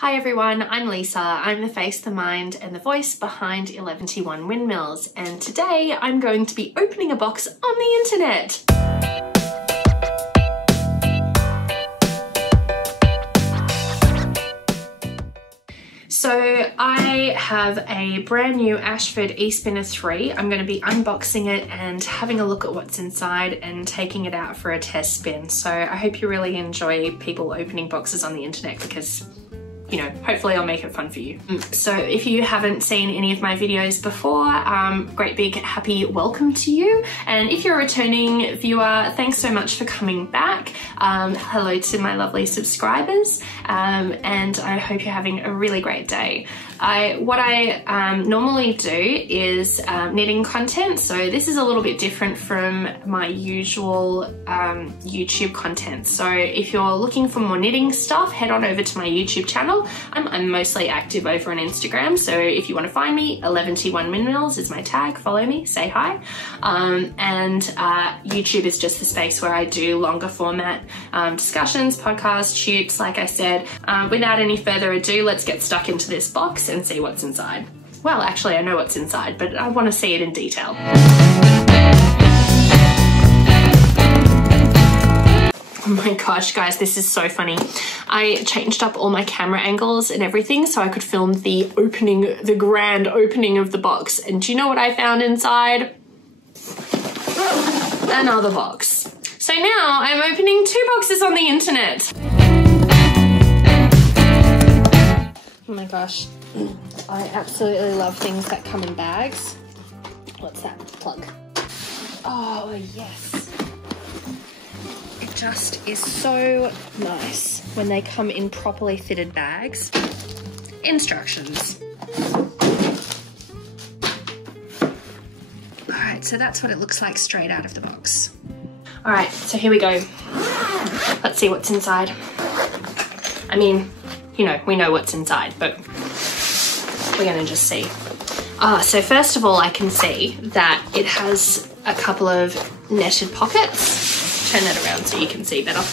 Hi everyone, I'm Lisa. I'm the face, the mind, and the voice behind 1121 Windmills, and today I'm going to be opening a box on the internet. So I have a brand new Ashford eSpinner 3. I'm going to be unboxing it and having a look at what's inside and taking it out for a test spin. So I hope you really enjoy people opening boxes on the internet because, you know, hopefully I'll make it fun for you. So if you haven't seen any of my videos before, great big happy welcome to you. And if you're a returning viewer, thanks so much for coming back. Hello to my lovely subscribers, and I hope you're having a really great day. What I normally do is knitting content, so this is a little bit different from my usual YouTube content. So if you're looking for more knitting stuff, head on over to my YouTube channel. I'm mostly active over on Instagram, so if you want to find me, 1121 Windmills is my tag. Follow me, say hi. And YouTube is just the space where I do longer format discussions, podcasts, shoots, like I said. Without any further ado, let's get stuck into this box and see what's inside. Well, actually I know what's inside, but I want to see it in detail. Oh my gosh, guys, this is so funny. I changed up all my camera angles and everything so I could film the opening, the grand opening of the box. And do you know what I found inside? Another box. So now I'm opening two boxes on the internet. Oh my gosh, I absolutely love things that come in bags. What's that? Plug. Oh yes. It just is so nice when they come in properly fitted bags. Instructions. Alright, so that's what it looks like straight out of the box. Alright, so here we go. Let's see what's inside. I mean, you know, we know what's inside, but we're gonna just see. So first of all, I can see that it has a couple of netted pockets. Turn that around so you can see better.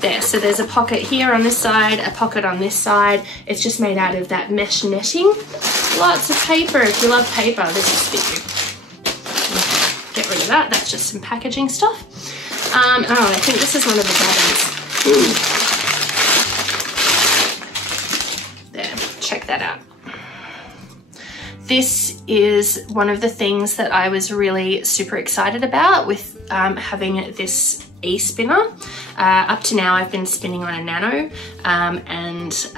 There, so there's a pocket here on this side, a pocket on this side. It's just made out of that mesh netting. Lots of paper. If you love paper, this is for you. Okay, get rid of that. That's just some packaging stuff. Oh, I think this is one of the buttons. There, check that out. This is one of the things that I was really super excited about with having this eSpinner. Up to now I've been spinning on a Nano, and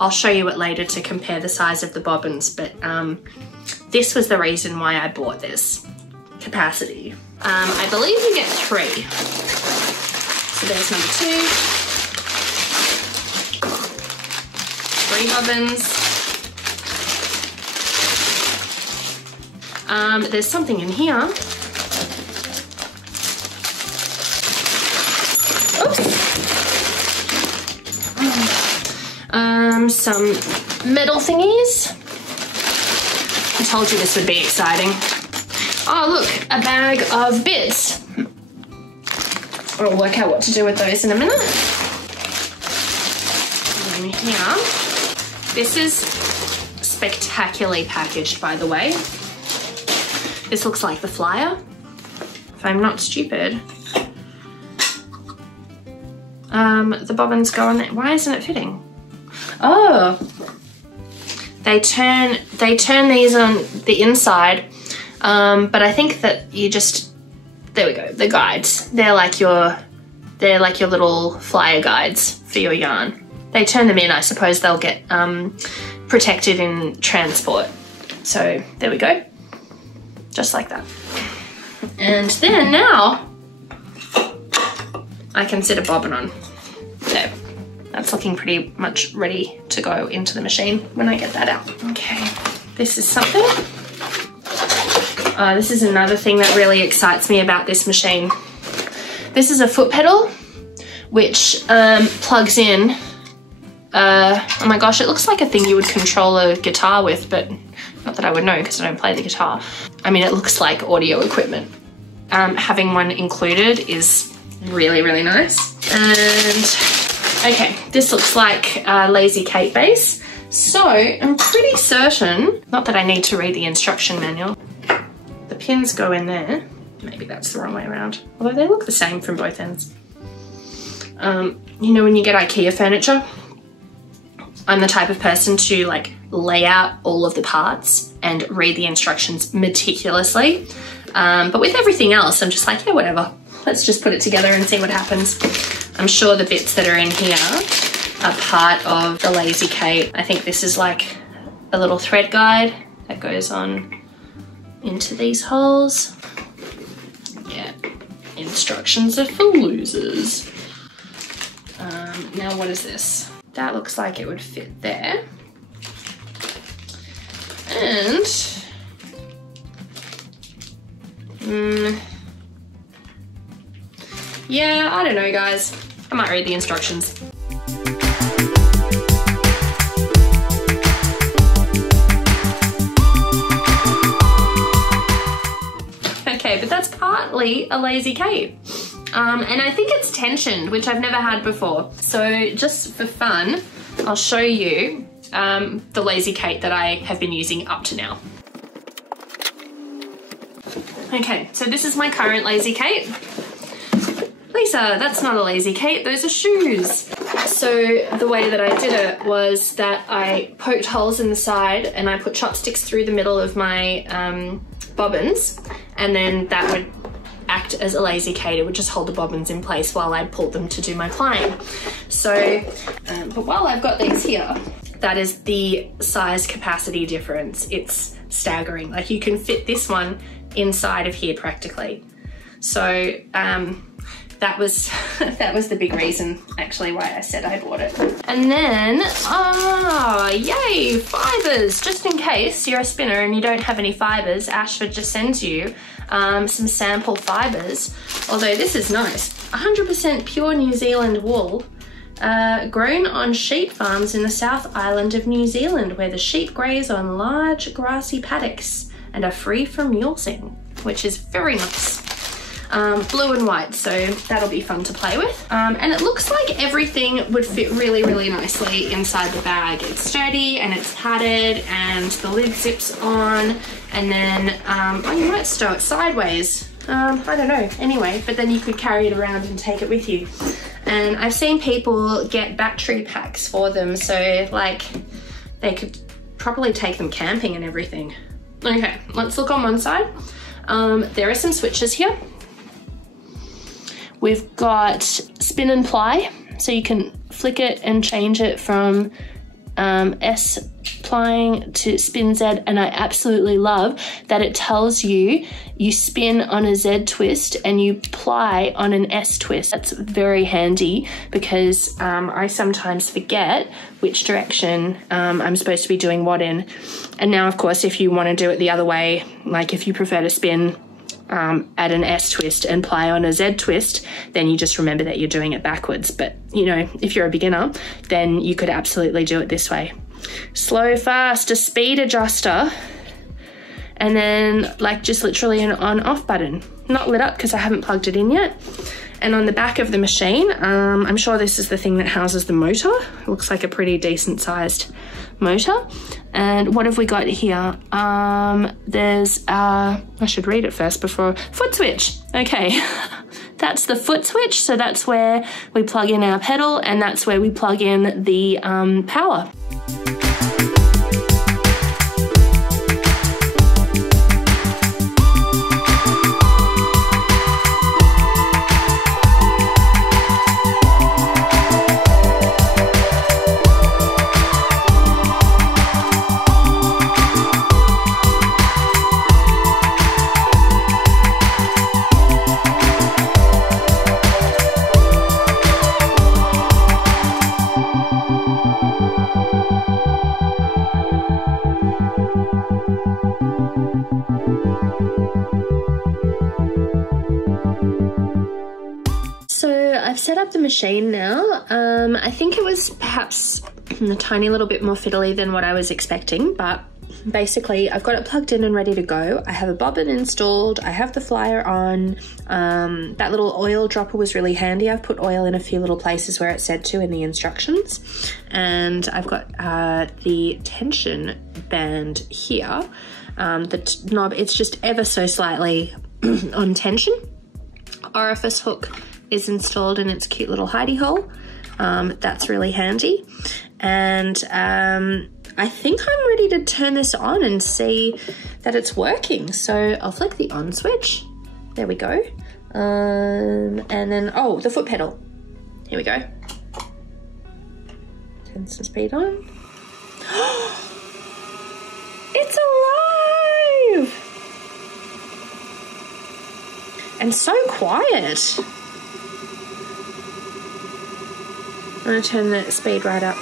I'll show you it later to compare the size of the bobbins, but this was the reason why I bought this. Capacity. I believe you get 3. So there's number 2. 3 bobbins. There's something in here. Oops. Some metal thingies. I told you this would be exciting. Oh look, a bag of bits. I'll work out what to do with those in a minute. And here, this is spectacularly packaged, by the way. This looks like the flyer, if I'm not stupid. The bobbins go on there. Why isn't it fitting? Oh, they turn these on the inside, but I think that you just, there we go, the guides. They're like your little flyer guides for your yarn. They turn them in, I suppose they'll get protected in transport. So there we go. Just like that. And then now I can sit a bobbin on. There. That's looking pretty much ready to go into the machine when I get that out. Okay, this is something. This is another thing that really excites me about this machine. This is a foot pedal, which plugs in. Oh my gosh, it looks like a thing you would control a guitar with, but not that I would know because I don't play the guitar. I mean, it looks like audio equipment. Having one included is really, really nice. And Okay, this looks like a Lazy Kate base. So I'm pretty certain, not that I need to read the instruction manual, the pins go in there. Maybe that's the wrong way around, although they look the same from both ends. You know when you get IKEA furniture, I'm the type of person to like lay out all of the parts and read the instructions meticulously. But with everything else, I'm just like, yeah, whatever. Let's just put it together and see what happens. I'm sure the bits that are in here are part of the Lazy Kate. I think this is like a little thread guide that goes on into these holes. Yeah, instructions are for losers. Now what is this? That looks like it would fit there. And yeah, I don't know guys. I might read the instructions. Okay, but that's partly a Lazy Kate. And I think it's tensioned, which I've never had before. So just for fun, I'll show you the Lazy Kate that I have been using up to now. Okay, so this is my current Lazy Kate. Lisa, that's not a Lazy Kate, those are shoes. So the way that I did it was that I poked holes in the side and I put chopsticks through the middle of my bobbins, and then that would act as a Lazy Kate. It would just hold the bobbins in place while I pulled them to do my plying. So, but while I've got these here, that is the size capacity difference. It's staggering. Like you can fit this one inside of here practically. So that was the big reason actually why I said I bought it. And then, yay, fibers. Just in case you're a spinner and you don't have any fibers, Ashford just sends you some sample fibers. Although this is nice, 100% pure New Zealand wool, grown on sheep farms in the South Island of New Zealand, where the sheep graze on large grassy paddocks and are free from mulesing, which is very nice. Blue and white, so that'll be fun to play with. And it looks like everything would fit really, really nicely inside the bag. It's sturdy and it's padded and the lid zips on, and then, oh, you might stow it sideways. I don't know. Anyway, but then you could carry it around and take it with you. And I've seen people get battery packs for them, so like they could probably take them camping and everything. Okay, let's look on one side. There are some switches here. We've got spin and ply, so you can flick it and change it from S plying to spin Z, and I absolutely love that it tells you spin on a Z twist and you ply on an S twist. That's very handy because I sometimes forget which direction I'm supposed to be doing what in. And now of course if you want to do it the other way, like if you prefer to spin at an S twist and ply on a Z twist, then you just remember that you're doing it backwards. But you know, if you're a beginner, then you could absolutely do it this way. Slow, fast, a speed adjuster, and then like just literally an on off button. Not lit up because I haven't plugged it in yet. And on the back of the machine, I'm sure this is the thing that houses the motor. It looks like a pretty decent sized motor. And what have we got here? There's, I should read it first before, foot switch. Okay, that's the foot switch. So that's where we plug in our pedal and that's where we plug in the power. I've set up the machine now. I think it was perhaps a tiny little bit more fiddly than what I was expecting, but basically I've got it plugged in and ready to go. I have a bobbin installed, I have the flyer on. That little oil dropper was really handy. I've put oil in a few little places where it said to in the instructions. And I've got the tension band here. The knob, it's just ever so slightly on tension. Orifice hook is installed in its cute little hidey hole. That's really handy. And I think I'm ready to turn this on and see that it's working. So I'll flick the on switch. There we go. And then, oh, the foot pedal. Here we go. Turn some speed on. It's alive! And so quiet. I'm gonna turn the speed right up.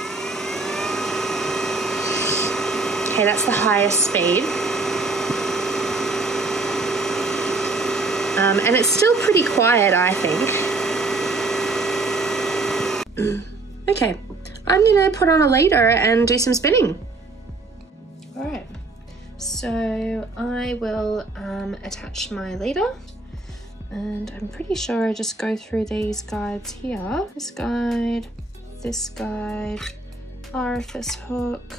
Okay, that's the highest speed. And it's still pretty quiet, I think. Okay, I'm gonna put on a leader and do some spinning. All right, so I will attach my leader, and I'm pretty sure I just go through these guides here. This guide, orifice hook.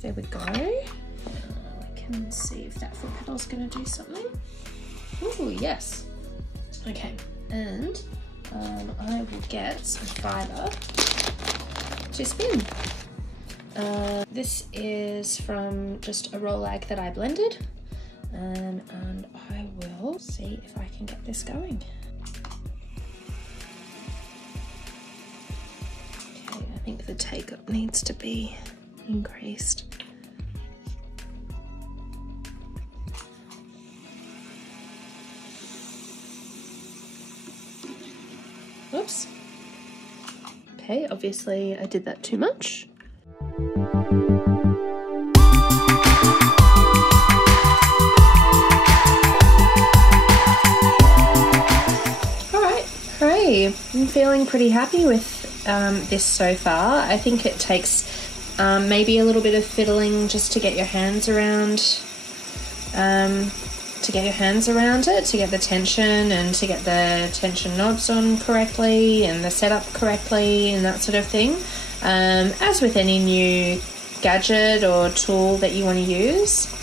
There we go. I can see if that foot pedal's gonna do something. Oh, yes. Okay, and I will get some fiber to spin. This is from just a roll lag that I blended, and I will see if I can get this going. Okay, I think the take-up needs to be increased. Oops. Okay, obviously I did that too much. Alright, hooray. I'm feeling pretty happy with this so far. I think it takes maybe a little bit of fiddling just to get your hands around it, to get the tension and to get the tension knobs on correctly and the setup correctly and that sort of thing. As with any new gadget or tool that you want to use.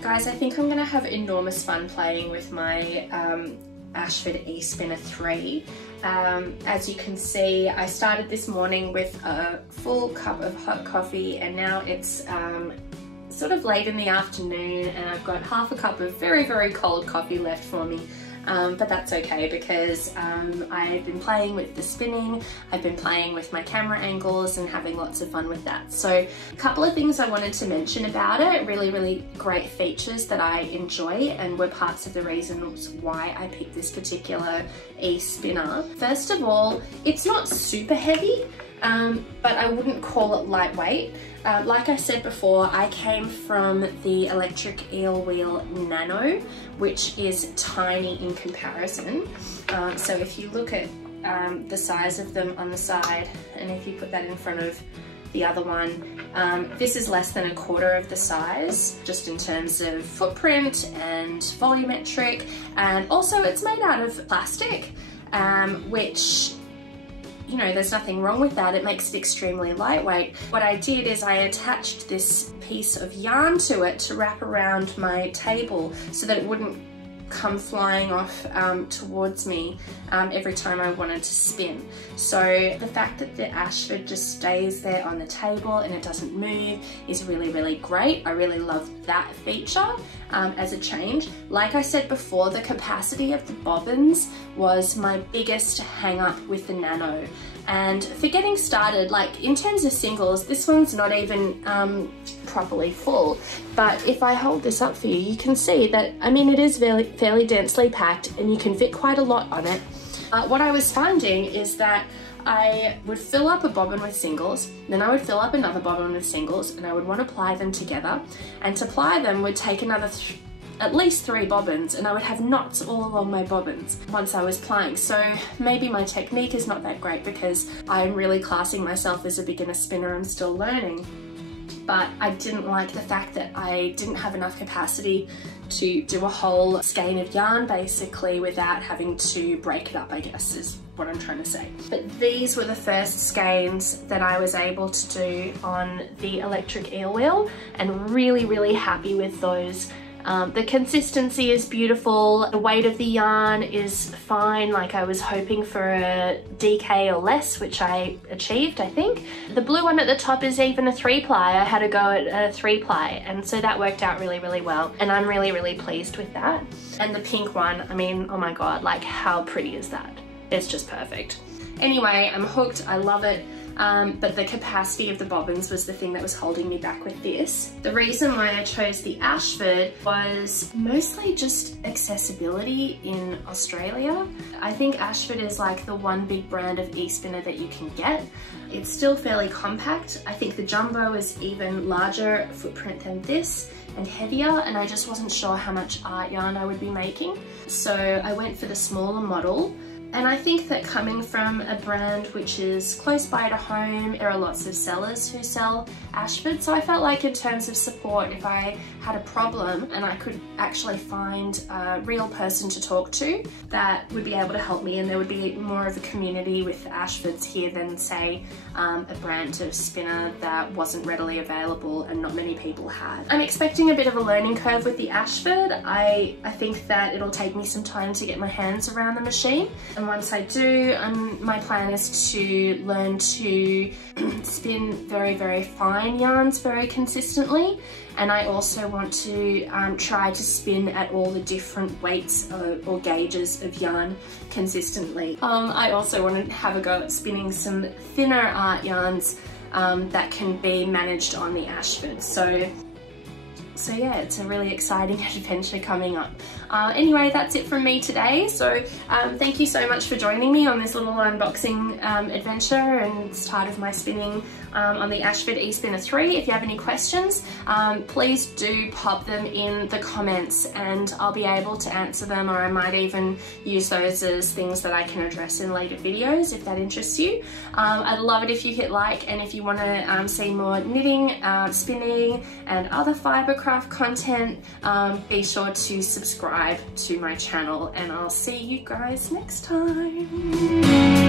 Guys, I think I'm going to have enormous fun playing with my Ashford eSpinner 3. As you can see, I started this morning with a full cup of hot coffee, and now it's sort of late in the afternoon and I've got half a cup of very, very cold coffee left for me. But that's okay because I've been playing with the spinning, I've been playing with my camera angles and having lots of fun with that. So a couple of things I wanted to mention about it, really great features that I enjoy and were parts of the reasons why I picked this particular eSpinner. First of all, it's not super heavy, but I wouldn't call it lightweight. Like I said before, I came from the electric eel wheel Nano, which is tiny in comparison. So if you look at the size of them on the side, and if you put that in front of the other one, this is less than a quarter of the size, just in terms of footprint and volumetric, and also it's made out of plastic, which, you know, there's nothing wrong with that. It makes it extremely lightweight. What I did is I attached this piece of yarn to it to wrap around my table so that it wouldn't come flying off towards me every time I wanted to spin. So the fact that the Ashford just stays there on the table and it doesn't move is really, really great. I really love that feature as a change. Like I said before, the capacity of the bobbins was my biggest hang up with the Nano. And for getting started, like in terms of singles, this one's not even properly full. But if I hold this up for you, you can see that, I mean, it is fairly densely packed and you can fit quite a lot on it. What I was finding is that I would fill up a bobbin with singles, then I would fill up another bobbin with singles, and I would want to ply them together. And to ply them would take another at least 3 bobbins, and I would have knots all along my bobbins once I was plying. So maybe my technique is not that great because I'm really classing myself as a beginner spinner. I'm still learning. But I didn't like the fact that I didn't have enough capacity to do a whole skein of yarn basically without having to break it up, I guess is what I'm trying to say. But these were the first skeins that I was able to do on the electric eel wheel, and really, really happy with those. The consistency is beautiful, the weight of the yarn is fine, like I was hoping for a DK or less, which I achieved, I think. The blue one at the top is even a 3-ply. I had to go at a 3-ply, and so that worked out really, really well, and I'm really, really pleased with that. And the pink one, I mean, oh my god, like how pretty is that? It's just perfect. Anyway, I'm hooked, I love it. But the capacity of the bobbins was the thing that was holding me back with this. The reason why I chose the Ashford was mostly just accessibility in Australia. I think Ashford is like the one big brand of eSpinner that you can get. It's still fairly compact. I think the Jumbo is even larger footprint than this and heavier, and I just wasn't sure how much art yarn I would be making. So I went for the smaller model. And I think that coming from a brand which is close by to home, there are lots of sellers who sell Ashford. So I felt like in terms of support, if I had a problem and I could actually find a real person to talk to that would be able to help me, and there would be more of a community with the Ashfords here than say a brand of spinner that wasn't readily available and not many people had. I'm expecting a bit of a learning curve with the Ashford. I think that it'll take me some time to get my hands around the machine. And once I do, my plan is to learn to spin very, very fine yarns very consistently. And I also want to try to spin at all the different weights or gauges of yarn consistently. I also want to have a go at spinning some thinner art yarns that can be managed on the Ashford. So yeah, it's a really exciting adventure coming up. Anyway, that's it from me today. So thank you so much for joining me on this little unboxing adventure and start of my spinning on the Ashford eSpinner 3. If you have any questions, please do pop them in the comments and I'll be able to answer them, or I might even use those as things that I can address in later videos if that interests you. I'd love it if you hit like, and if you want to see more knitting, spinning and other fibercraft content, be sure to subscribe to my channel, and I'll see you guys next time.